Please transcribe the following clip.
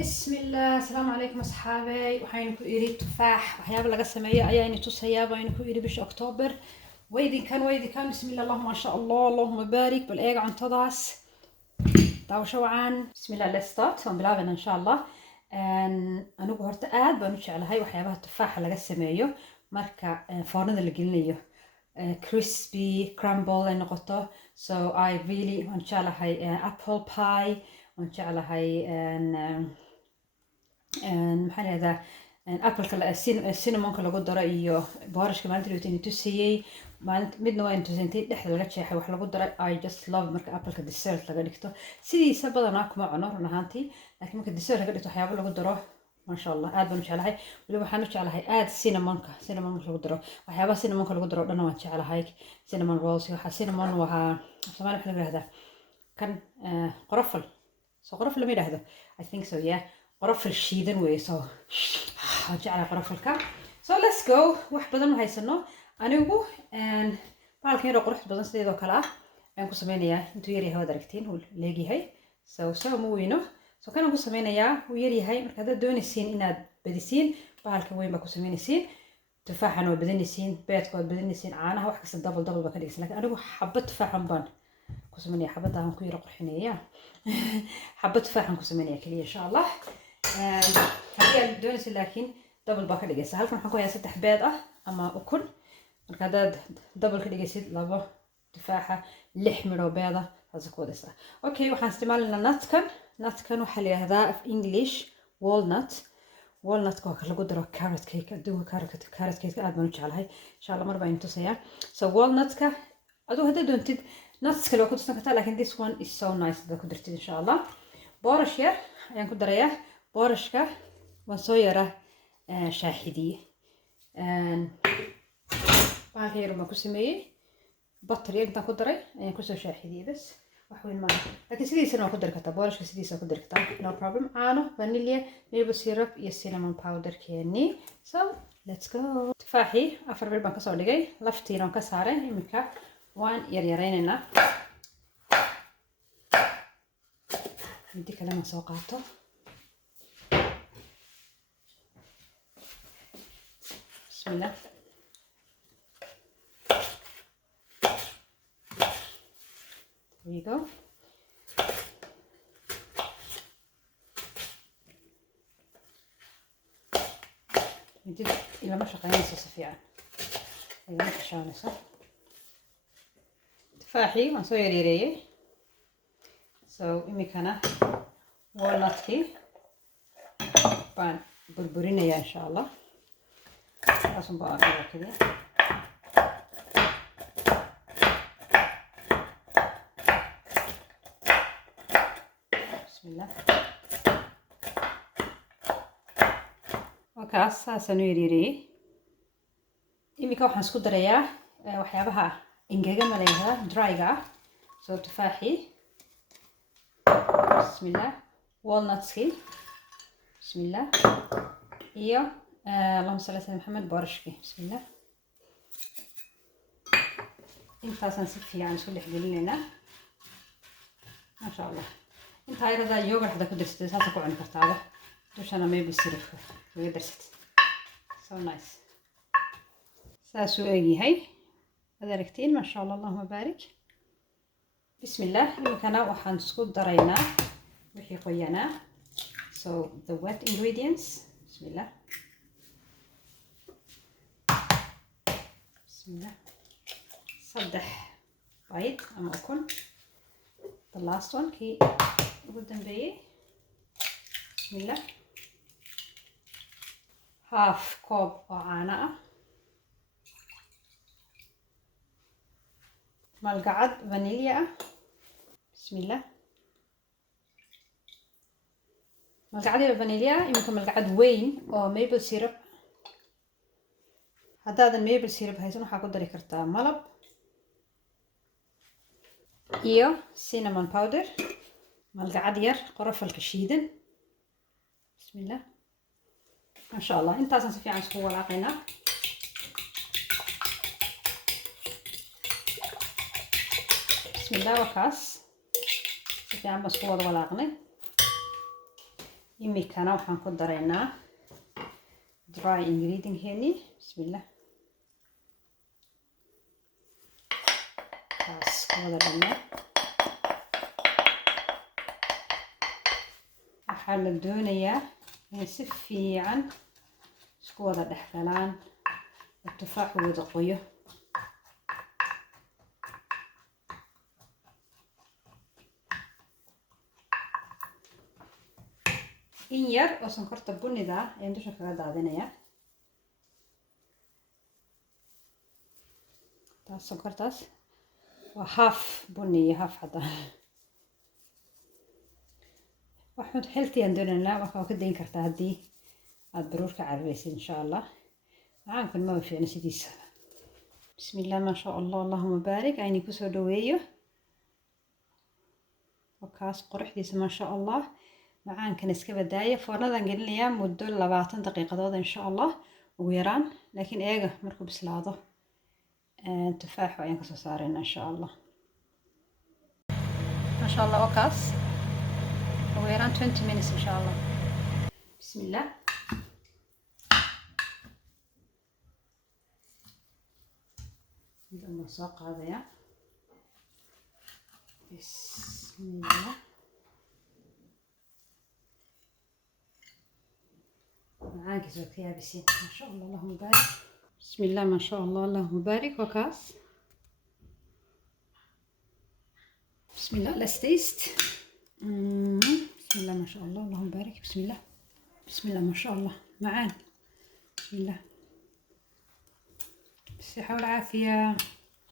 بسم الله السلام عليكم أصحابي وحين ku iri tufaax waxyaabo laga sameeyo ayaa in tusayaaba in ku iri bisha October waydi kan bismillah allahumma sha Allah allahumma barik bal eega cuntadaas daawasho wacan bismillah let's start on bilaabana insha Allah anigu horta aad baan u jeclahay waxyaabaha tufaaxa laga sameeyo marka foornada la gelinayo crispy crumble ay noqoto so I really waan jeclahay apple pie waan jeclahay maxaa lahahdaa appleka cinnamonka lagu daro iyo boorashka maalinta dhawta inay tusayey midna waa intusantay dhexda laga jeexay wax lagu daray I just love marka appleka dessert laga dhigto sidiisa badanaa kuma cuno run ahaantii laakiin marka dessert laga dhigto waxyaabo lagu daro maasha allah aad baan u jeclahay weliba waxaan u jeclahay aad cinnamonka lagu daro waxyaabaha cinnamonka lagu daro dhan waan jeclahay cinnamon rolls waxaa cinnamon waa Soomaali waxa la yiraahdaa kan qorofal so qorofal lama yiraahdo I think so yeah qorofal shiidan weeye so waxaan jeclahay qorofalka so let's go wax badan haysano anigu baalkan yar oo qurux badan sideedoo kale ah ayaan ku sameynayaa intuu yar yahay waad aragtiin uu leegyahay so ma weyno so kan ku sameynayaa uu yar yahay marka aad doonaysiin inaad badisiin baalkan weyn baa ku sameynaysiin tufaaxan waa badanaysiin beedka waa badanaysiin caanaha wax kasta double baa ka dhigaysan laakiin anigu xabad tufaaxan baan ku sameynaya xabadaan ku yar qurxinaya xabad tufaaxan ku sameynaya kaliya insha Allah haddii aad doonaysid laakiin double baa ka dhigaysa halkan waxaan ku hayaa 3 beed ah ama ukun marka hadaad double ka dhigaysid 2 tufaaxa 6 midho beed ah taas ku wadaysaa okay waxaan isticmaalnaa nutkan waxaa la yiraahdaa of English walnut ka lagu daro carrot cake aduu carrot cake aad baan u jeclahay insha Allah mar baan tusayaa so walnut ka aduu hadda doontid nuts kale ku tusan kartaa laakiin this one is so nice da ku dartid insha Allah boorash yar ayaan ku darayaa boorashka waan soo yara shaaxidiyey baalka yar baan ku sameeyey butter yar intaan ku daray ayaan kusoo shaaxidiyey bas wax weyn maaha laakiin sidiisana waan ku dari kartaa boorashka sidiisa ku dari kartaa no problem caano vanilla maple syrup iyo cinnamon powder keeni so let's go tufaaxii 4 meel baan kasoo dhigay laftiina waan ka saaray iminka waan yaryaraynaynaa midi kalena soo qaato bismillah there you go midi ilama shaqaynayso si fiican ayay xashaanaysaa tufaaxii waan soo yareeyay so imikana walnutkii baan burburinayaa insha Allah asun baa kale bismillah wakaas saasaan u yareeyay imika waxaan isku darayaa waxyaabaha engegan ma leeyahay dryga so tufaaxii bismillah walnutski bismillah iyo اللهم صل على محمد بورشكي بسم الله intaasaan si fiican isku dhex gelinayna ma sha Allah inta ayada yogurt da ku darsatay saas ku cuni kartaa dushana maple syrup laga darsatay so nice saas uu eegyahay hada aragtiin ma sha Allah allahumma barik bismillah imikana waxaan isku daraynaa wixii qoyanaa so the wet ingredients bismillah bismillah صدح بيض أما أكون the last one كي قدام بيه بسم الله half كوب وعاناء ملقعد فانيليا بسم الله ملقعد الفانيليا يمكن ملقعد وين أو ميبل سيرب هذا الميبل سيرب هيسون حاكو داري كرتا ملب iyo cinnamon powder malqacad yar qorofalka shiidan bismillah ma sha Allah intaasan si fiican isku walaaqaynaa bismillah wakaas si fiican baan isku wada walaaqnay imikana waxaan ku daraynaa dry ingredient-keeni. Bismillah. taas wada dhammaan waxaa la doonayaa in si fiican isku wada dhex galaan oo tufaaxu wada qoyo. in yar oo sonkorta bunida ayaan dusha kaga daadinayaa. taas sonkortaas waa half buni iyo half cadaan. waxaan healthy aan doonaynaa, waxaa ka dayn kartaa haddii aad baruurka cararaysid insha allah. macaankan ma fiicna sidiisa. bismillah ma sha allah, allahuma baarik. ayni kusoo dhaweeyo wakaas quruxdiisa ma sha allah. macaankan iska badaaya. foornadan gelinayaa muddo 20 daqiiqadood insha allah ugu yaraan, laakiin eega markuu bislaado tufaax ayaan kasoo saarayna insha allah. ما شاء الله وكاس ويران 20 minutes إن شاء الله. بسم الله. نبدأ نسوق هذا يا بسم الله. معاك زوج يابسين ما شاء الله اللهم بارك. بسم الله ما شاء الله اللهم بارك. وكاس بسم الله. let's taste. بسم الله ما شاء الله اللهم بارك. بسم الله بسم الله ما شاء الله معان. بسم الله بالصحة والعافية.